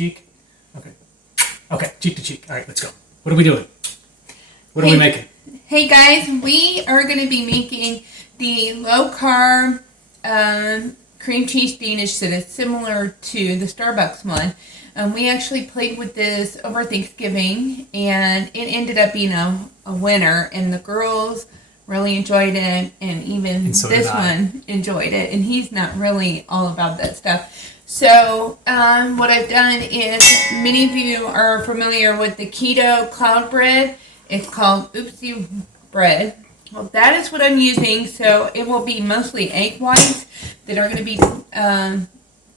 cheek? Okay. Okay, cheek to cheek. All right, let's go. What are we doing? What are we making? Hey guys, we are going to be making the low-carb cream cheese Danish that is similar to the Starbucks one. We actually played with this over Thanksgiving, and it ended up being a winner, and the girls really enjoyed it, and even so this one enjoyed it, and he's not really all about that stuff. So what I've done is, many of you are familiar with the Keto cloud bread. It's called Oopsie bread. Well, that is what I'm using, so it will be mostly egg whites that are going to be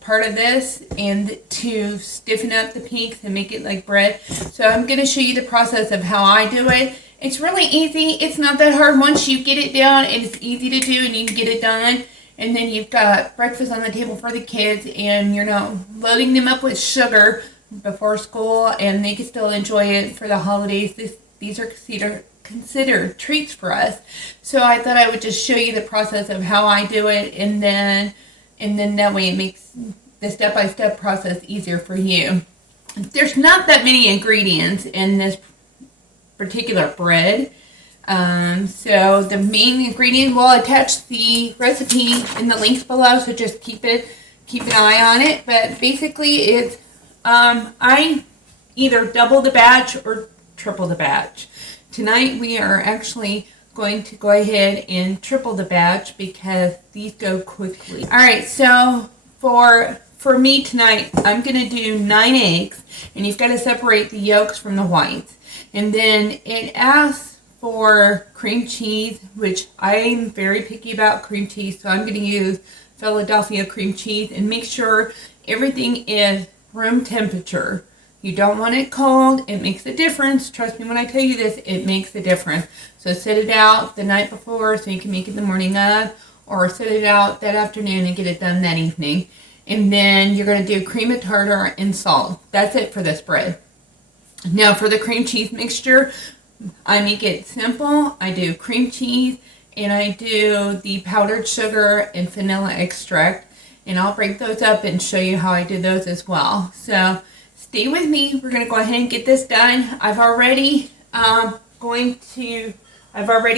part of this, and to stiffen up the peaks and make it like bread. So I'm going to show you the process of how I do it. It's really easy. It's not that hard. Once you get it down, it's easy to do and you can get it done. And then you've got breakfast on the table for the kids, and you're not loading them up with sugar before school, and they can still enjoy it for the holidays. These are considered treats for us. So I thought I would just show you the process of how I do it, and then that way it makes the step-by-step process easier for you. There's not that many ingredients in this particular bread. So the main ingredient, we'll attach the recipe in the links below, so just keep an eye on it. But basically it's, I either double the batch or triple the batch. Tonight we are actually going to go ahead and triple the batch because these go quickly. Alright, so for me tonight, I'm going to do 9 eggs, and you've got to separate the yolks from the whites. And then it asks for cream cheese, which I'm very picky about cream cheese, so I'm going to use Philadelphia cream cheese, and make sure everything is room temperature. You don't want it cold. It makes a difference. Trust me when I tell you this, it makes a difference. So set it out the night before so you can make it the morning of, or set it out that afternoon and get it done that evening. And then you're going to do cream of tartar and salt. That's it for this bread. Now for the cream cheese mixture, I make it simple. I do cream cheese, and I do the powdered sugar and vanilla extract. And I'll break those up and show you how I do those as well. So stay with me. We're going to go ahead and get this done. I've already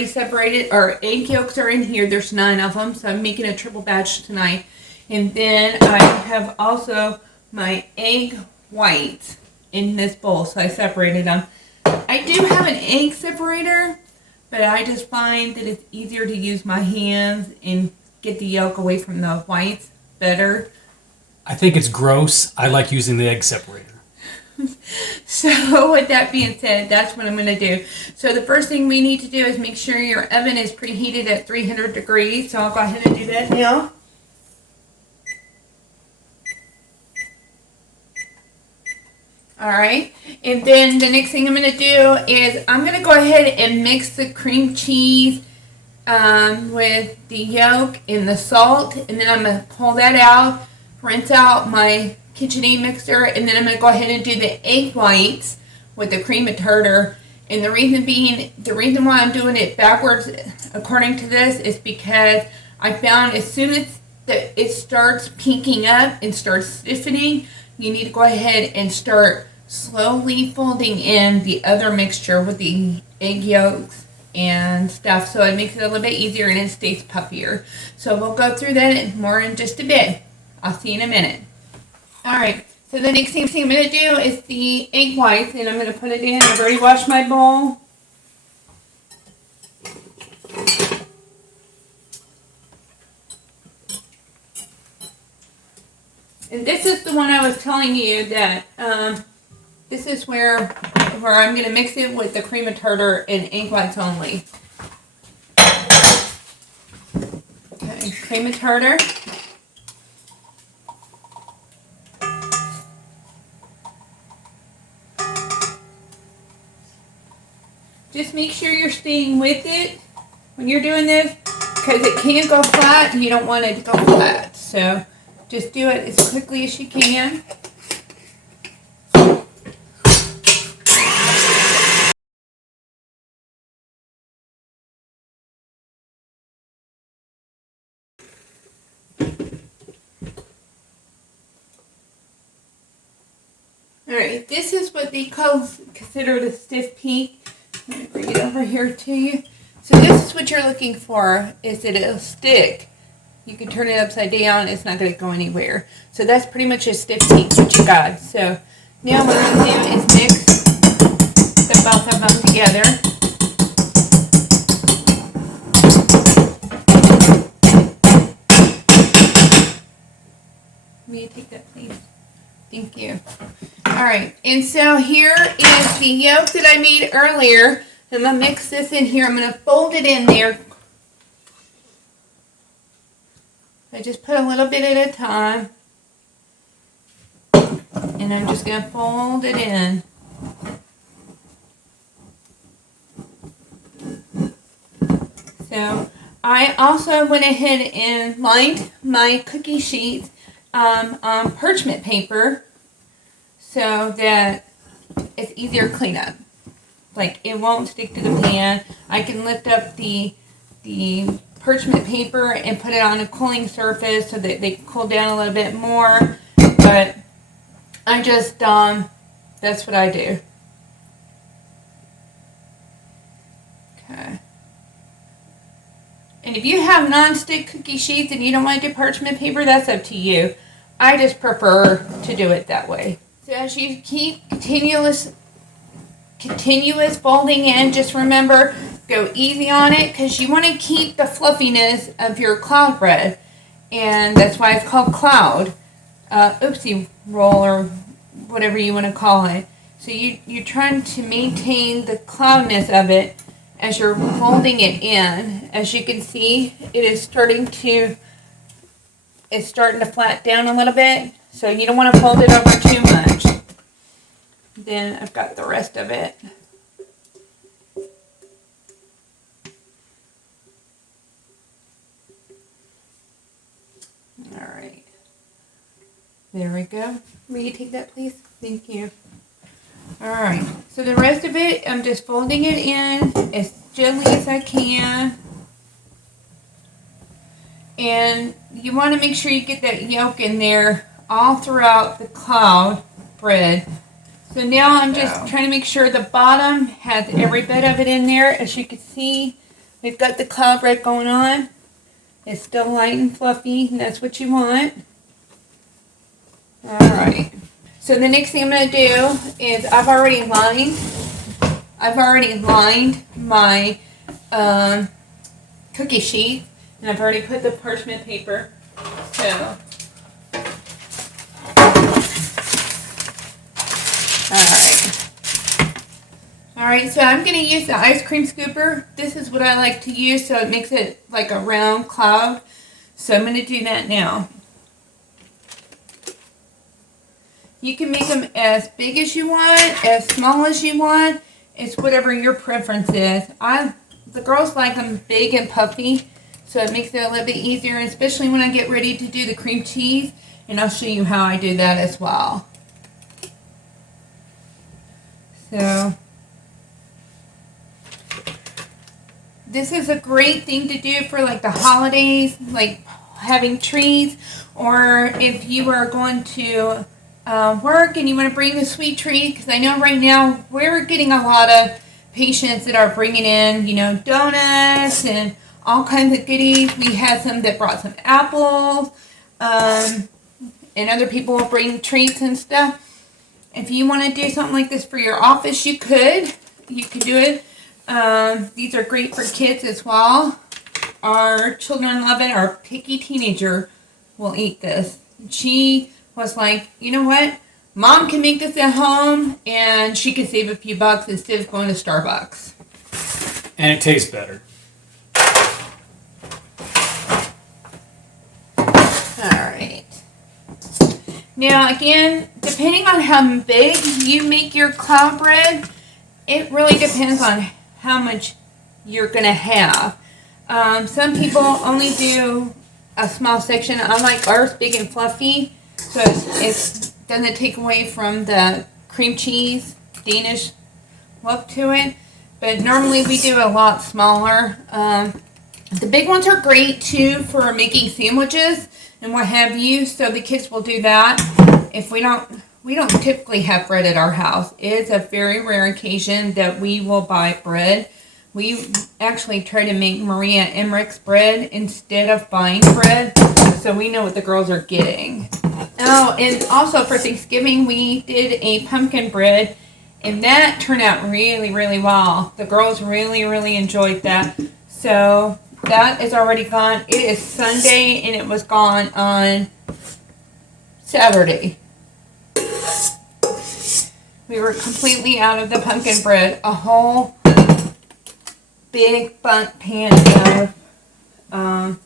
separated, our egg yolks are in here. There's 9 of them, so I'm making a triple batch tonight. And then I have also my egg whites in this bowl, so I separated them. I do have an egg separator, but I just find that it's easier to use my hands and get the yolk away from the whites better. I think it's gross. I like using the egg separator. So with that being said, that's what I'm going to do. So the first thing we need to do is make sure your oven is preheated at 300 degrees. So I'll go ahead and do that now. Alright, and then the next thing I'm going to do is I'm going to go ahead and mix the cream cheese with the yolk and the salt, and then I'm going to pull that out, rinse out my KitchenAid mixer, and then I'm going to go ahead and do the egg whites with the cream of tartar. And the reason why I'm doing it backwards according to this is because I found as soon as it starts pinking up and starts stiffening, you need to go ahead and start slowly folding in the other mixture with the egg yolks and stuff, so it makes it a little bit easier and it stays puffier. So we'll go through that more in just a bit. I'll see you in a minute. Alright, so the next thing I'm going to do is the egg whites, and I'm going to put it in. I've already washed my bowl. And this is the one I was telling you that this is where I'm going to mix it with the cream of tartar and egg whites only. Okay, cream of tartar. Just make sure you're staying with it when you're doing this, because it can go flat and you don't want it to go flat. So just do it as quickly as you can. Alright, this is what they consider the stiff peak. Let me bring it over here to you. So this is what you're looking for, is that it'll stick. You can turn it upside down, it's not going to go anywhere. So that's pretty much a stiff peak, what you got. So now what I'm going to do is mix the both of them together. Will you take that, please? Thank you. Alright, and so here is the yolk that I made earlier. I'm going to mix this in here. I'm going to fold it in there. I just put a little bit at a time. And I'm just going to fold it in. So I also went ahead and lined my cookie sheets on parchment paper so that it's easier to clean up. Like, it won't stick to the pan. I can lift up the parchment paper and put it on a cooling surface so that they cool down a little bit more. But I just, that's what I do. Okay. And if you have non-stick cookie sheets and you don't want to do parchment paper, that's up to you. I just prefer to do it that way. So as you keep continuous folding in, just remember, go easy on it because you want to keep the fluffiness of your cloud bread. And that's why it's called cloud. Oopsie roll or whatever you want to call it. So you're trying to maintain the cloudness of it as you're folding it in. As you can see, it's starting to flat down a little bit. So you don't want to fold it over too much. Then I've got the rest of it. Alright. There we go. Will you take that, please? Thank you. Alright. So the rest of it, I'm just folding it in as gently as I can. And you want to make sure you get that yolk in there all throughout the cloud bread. So now I'm just trying to make sure the bottom has every bit of it in there. As you can see, we've got the cloud bread going on. It's still light and fluffy, and that's what you want. Alright. So the next thing I'm going to do is I've already lined my cookie sheet, and I've already put the parchment paper. So, Alright, so I'm going to use the ice cream scooper. This is what I like to use, so it makes it like a round cloud. So I'm going to do that now. You can make them as big as you want, as small as you want. It's whatever your preference is. The girls like them big and puffy, so it makes it a little bit easier, especially when I get ready to do the cream cheese. And I'll show you how I do that as well. So this is a great thing to do for like the holidays, like having treats, or if you are going to work and you want to bring a sweet treat, because I know right now we're getting a lot of patients that are bringing in, donuts and all kinds of goodies. We had some that brought some apples, and other people will bring treats and stuff. If you want to do something like this for your office, you could do it. These are great for kids as well. Our children love it. Our picky teenager will eat this. She was like, you know what? Mom can make this at home, and she can save a few bucks instead of going to Starbucks. And it tastes better. Alright. Now, again, depending on how big you make your cloud bread, it really depends on how much you're going to have. Some people only do a small section. I like ours big and fluffy, so it doesn't take away from the cream cheese, Danish look to it. But normally we do a lot smaller. The big ones are great too for making sandwiches and what have you, so the kids will do that. If we don't we don't typically have bread at our house. It's a very rare occasion that we will buy bread. We actually try to make Maria Emmerich's bread instead of buying bread, so we know what the girls are getting. Oh, and also for Thanksgiving, we did a pumpkin bread, and that turned out really, really well. The girls really, really enjoyed that. So that is already gone. It is Sunday, and it was gone on Saturday. We were completely out of the pumpkin bread. A whole big bundt pan of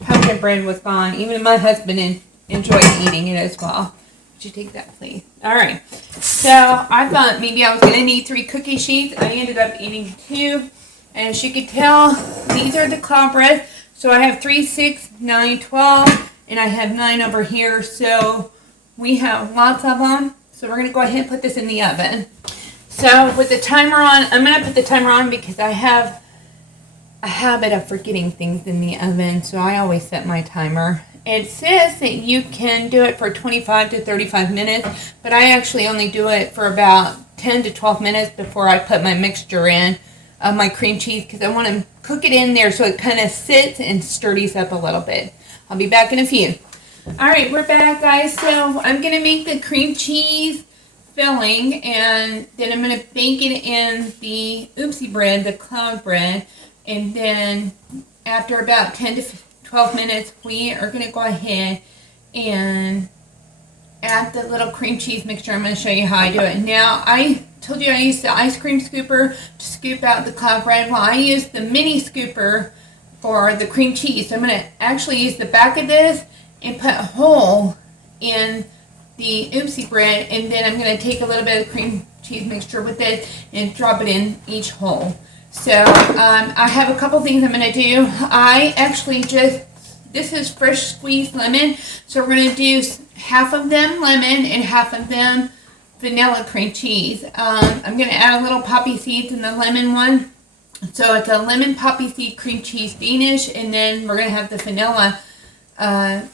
pumpkin bread was gone. Even my husband enjoyed eating it as well. Would you take that, please? All right. So I thought maybe I was going to need 3 cookie sheets. I ended up eating 2. And as you can tell, these are the cloud bread. So I have 3, 6, 9, 12, and I have 9 over here. So we have lots of them. So we're going to go ahead and put this in the oven. So with the timer on, I'm going to put the timer on because I have a habit of forgetting things in the oven. So I always set my timer. It says that you can do it for 25 to 35 minutes, but I actually only do it for about 10 to 12 minutes before I put my mixture in of my cream cheese because I want to cook it in there so it kind of sits and sturdies up a little bit. I'll be back in a few. All right, we're back, guys. So I'm going to make the cream cheese filling, and then I'm going to bake it in the Oopsie bread, the cloud bread, and then after about 10 to 12 minutes, we are going to go ahead and add the little cream cheese mixture. I'm going to show you how I do it. Now, I told you I used the ice cream scooper to scoop out the cloud bread. Well, I use the mini scooper for the cream cheese. So I'm going to actually use the back of this and put a hole in the Oopsie bread, and then I'm going to take a little bit of cream cheese mixture with it and drop it in each hole. So I have a couple things I'm going to do. I actually this is fresh squeezed lemon, so we're going to do half of them lemon and half of them vanilla cream cheese. I'm going to add a little poppy seeds in the lemon one. So it's a lemon poppy seed cream cheese Danish, and then we're going to have the vanilla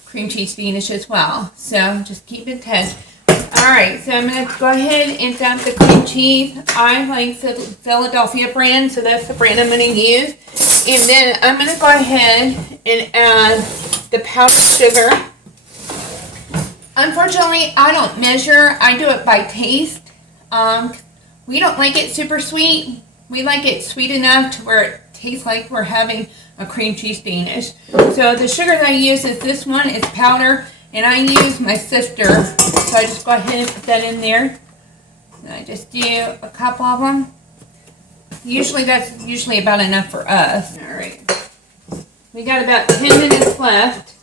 cream cheese Danish as well. So just keep in touch. Alright, so I'm going to go ahead and dump the cream cheese. I like the Philadelphia brand, so that's the brand I'm going to use. And then I'm going to go ahead and add the powdered sugar. Unfortunately, I don't measure. I do it by taste. We don't like it super sweet. We like it sweet enough to where it tastes like we're having a cream cheese Danish. So the sugar that I use is this one. It's powder. And I use my sister, so I just go ahead and put that in there. And I just do a couple of them. That's usually about enough for us. All right. We got about 10 minutes left.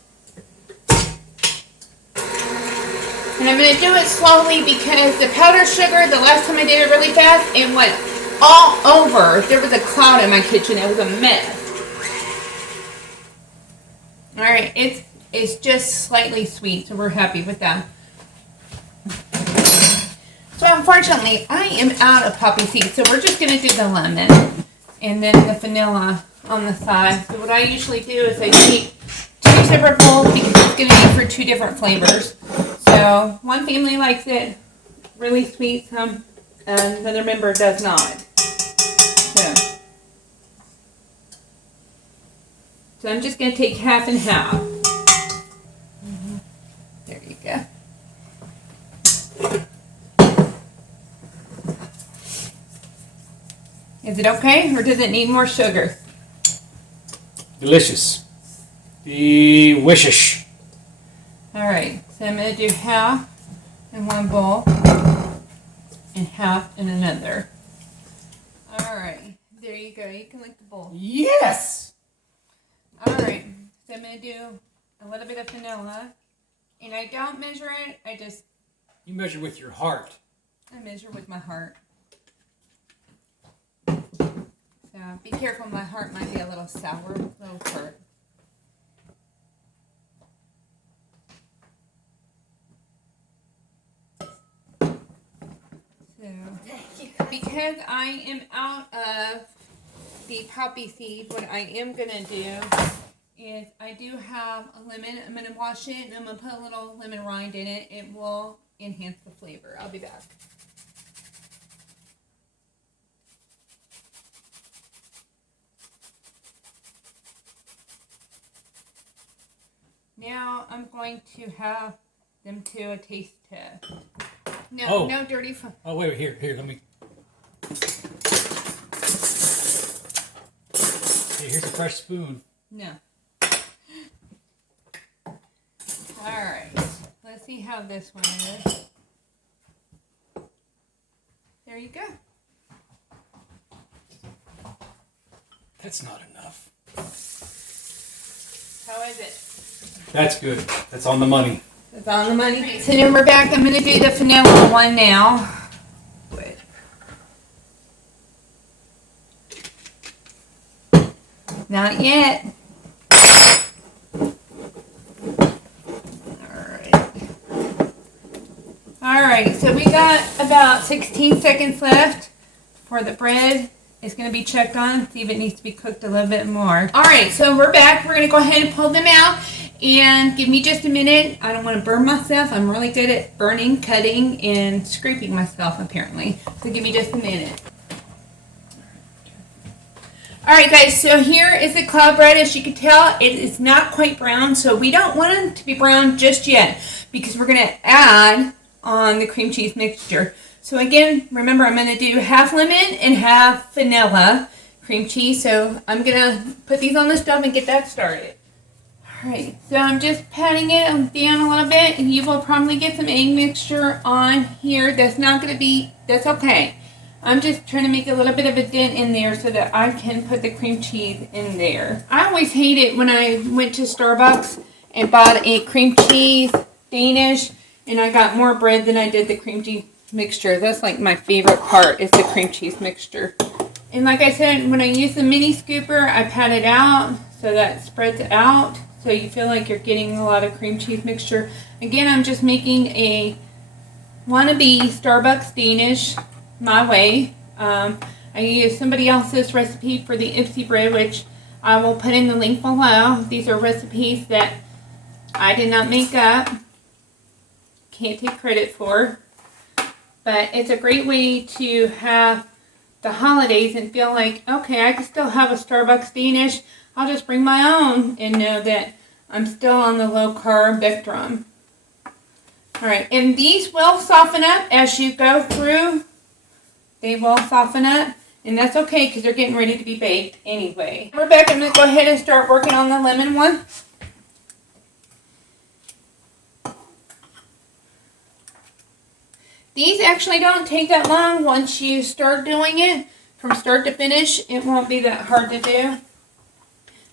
And I'm going to do it slowly because the powdered sugar, the last time I did it really fast, it went all over. There was a cloud in my kitchen. It was a mess. All right, it's just slightly sweet, so we're happy with that. So unfortunately, I am out of poppy seeds, so we're just going to do the lemon and then the vanilla on the side. So what I usually do is I take 2 separate bowls because it's going to be for 2 different flavors. So one family likes it really sweet, another member does not. So I'm just going to take half and half. There you go. Is it okay, or does it need more sugar? Delicious. Delicious. All right, so I'm going to do half in one bowl and half in another. All right, there you go. You can lick the bowl. Yes! All right, so I'm going to do a little bit of vanilla, and I don't measure it. You measure with your heart. I measure with my heart. So be careful, my heart might be a little sour, a little tart. So, because I am out of the poppy seed, what I am going to do is I do have a lemon. I'm going to wash it and I'm going to put a little lemon rind in it. It will enhance the flavor. I'll be back. Now I'm going to have them to a taste test. No, no dirty fun. Oh, wait, here, let me. Hey, here's a fresh spoon. No. Alright, let's see how this one is. There you go. That's not enough. How is it? That's good. That's on the money. It's on the money. So then we're back. I'm going to do the vanilla one now. Wait. Not yet. Alright, so we got about 16 seconds left for the bread. It's going to be checked on, see if it needs to be cooked a little bit more. Alright, so we're back. We're going to go ahead and pull them out. And give me just a minute. I don't want to burn myself. I'm really good at burning, cutting, and scraping myself, apparently. So give me just a minute. Alright guys, so here is the cloud bread. As you can tell, it is not quite brown. So we don't want it to be brown just yet, because we're going to add on the cream cheese mixture. So again, remember I'm going to do half lemon and half vanilla cream cheese. So I'm going to put these on the stove and get that started. Alright, so I'm just patting it down a little bit, and you will probably get some egg mixture on here. That's okay. I'm just trying to make a little bit of a dent in there so that I can put the cream cheese in there. I always hate it when I went to Starbucks and bought a cream cheese Danish, and I got more bread than I did the cream cheese mixture. That's like my favorite part, is the cream cheese mixture. And like I said, when I use the mini scooper, I pat it out so that it spreads out, so you feel like you're getting a lot of cream cheese mixture. Again, I'm just making a wannabe Starbucks Danish my way. I used somebody else's recipe for the Oopsie bread, which I will put in the link below. These are recipes that I did not make up. Can't take credit for. But it's a great way to have the holidays and feel like, okay, I can still have a Starbucks Danish. I'll just bring my own and know that I'm still on the low carb spectrum. Alright, and these will soften up as you go through. They will soften up, and that's okay because they're getting ready to be baked anyway. We're back. I'm going to go ahead and start working on the lemon one. These actually don't take that long once you start doing it. From start to finish, it won't be that hard to do.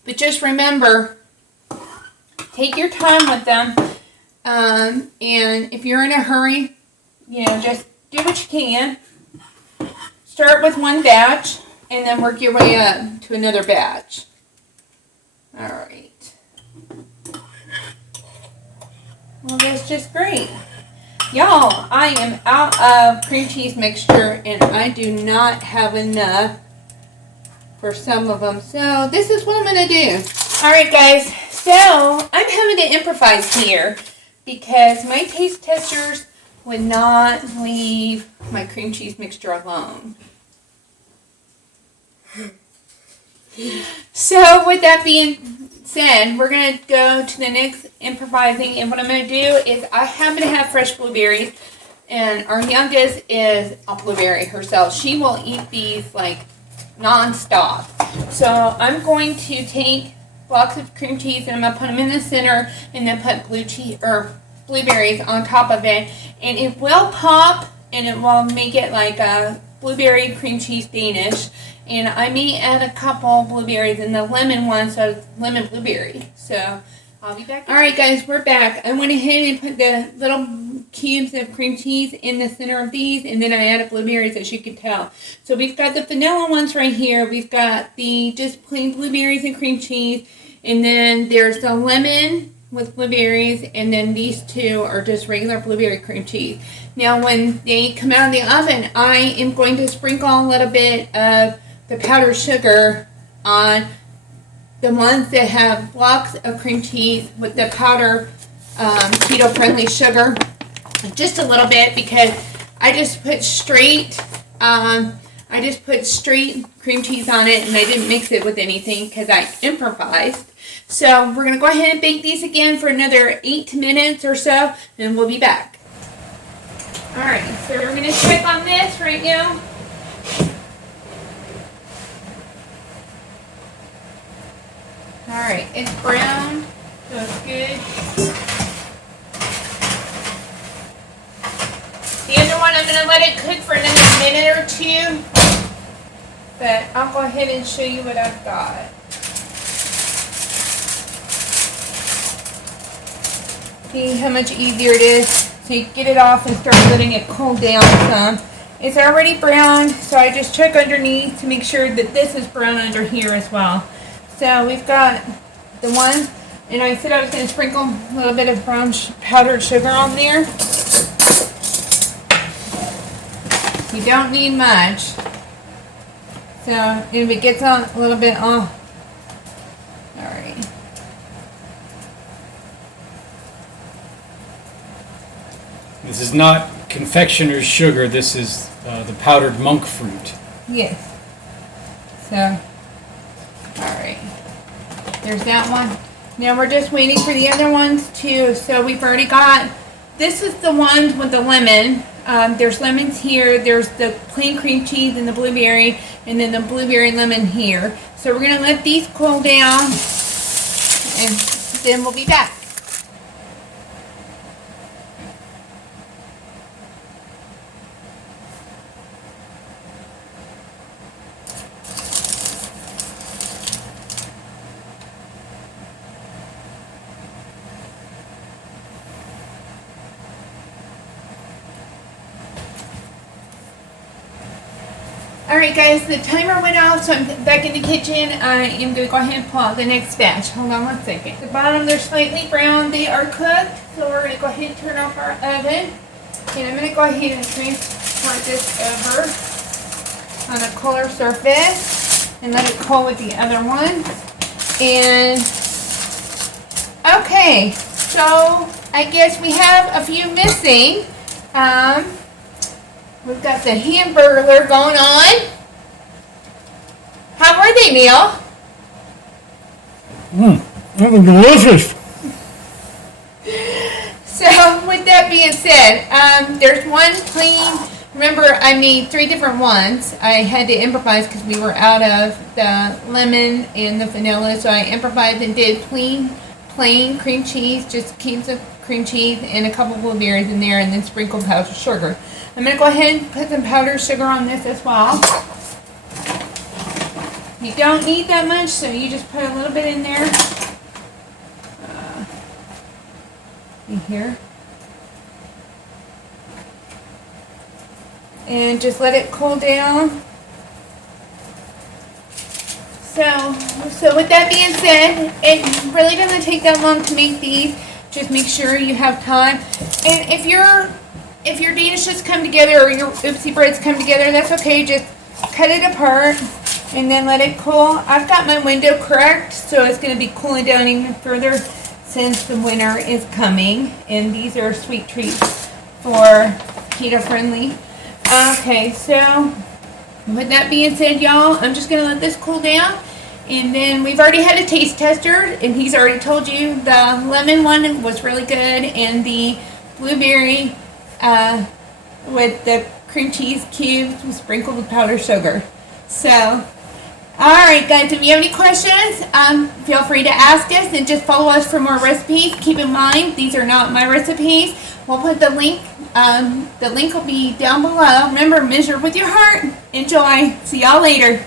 But just remember, take your time with them. And if you're in a hurry, just do what you can. Start with one batch, and then work your way up to another batch. Alright. Well, that's just great. Y'all, I am out of cream cheese mixture, and I do not have enough for some of them. So this is what I'm going to do. Alright guys, so I'm having to improvise here because my taste testers would not leave my cream cheese mixture alone. So with that being said, we're going to go to the next improvising, and what I'm going to do is I happen to have fresh blueberries, and our youngest is a blueberry herself. She will eat these like non-stop. So I'm going to take blocks of cream cheese and I'm going to put them in the center and then put blueberries on top of it, and it will pop and it will make it like a blueberry cream cheese Danish. And I may add a couple blueberries in the lemon one, so it's lemon blueberry. So I'll be back. Alright guys, we're back. I went ahead and put the little cubes of cream cheese in the center of these, and then I added blueberries, as you can tell. So we've got the vanilla ones right here. We've got the just plain blueberries and cream cheese, and then there's the lemon with blueberries, and then these two are just regular blueberry cream cheese. Now when they come out of the oven, I am going to sprinkle a little bit of the powdered sugar on the ones that have blocks of cream cheese with the powder keto-friendly sugar. just a little bit because I just put straight cream cheese on it, and I didn't mix it with anything because I improvised. So we're gonna go ahead and bake these again for another 8 minutes or so, and we'll be back. All right, so we're gonna check on this right now. All right, it's brown, so it's good. The other one, I'm going to let it cook for another minute or two, but I'll go ahead and show you what I've got. See how much easier it is? So you get it off and start letting it cool down some. It's already browned, so I just check underneath to make sure that this is brown under here as well. So we've got the one, and I said I was going to sprinkle a little bit of brown powdered sugar on there. You don't need much. So if it gets on a little bit off, alright. This is not confectioner's sugar. This is the powdered monk fruit. Yes. So, alright. There's that one. Now we're just waiting for the other ones too. So we've already got, this is the one with the lemon. There's lemons here. There's the plain cream cheese and the blueberry, and then the blueberry lemon here. So we're going to let these cool down, and then we'll be back. Alright guys, the timer went off, so I'm back in the kitchen. I am going to go ahead and pull out the next batch. Hold on one second. The bottom, they're slightly brown. They are cooked, so we're going to go ahead and turn off our oven. And I'm going to go ahead and transport this over on a cooler surface and let it cool with the other ones. And, okay, so I guess we have a few missing. We've got the hamburger going on. How are they, Neil? That was delicious. So, with that being said, there's one plain. Remember, I made 3 different ones. I had to improvise because we were out of the lemon and the vanilla, so I improvised and did plain cream cheese, just cubes of cream cheese and a couple blueberries in there, and then sprinkled powdered sugar. I'm going to go ahead and put some powdered sugar on this as well. You don't need that much, so you just put a little bit in there. In here. And just let it cool down. So with that being said, it really doesn't take that long to make these. Just make sure you have time. And if your Danishes come together or your Oopsie breads come together, that's okay. Just cut it apart and then let it cool. I've got my window correct, so it's going to be cooling down even further since the winter is coming. And these are sweet treats for keto friendly. Okay, so with that being said, y'all, I'm just going to let this cool down. And then we've already had a taste tester, and he's already told you the lemon one was really good, and the blueberry with the cream cheese cubes was sprinkled with powdered sugar. So, alright guys, if you have any questions, feel free to ask us and just follow us for more recipes. Keep in mind, these are not my recipes. We'll put the link will be down below. Remember, measure with your heart. Enjoy. See y'all later.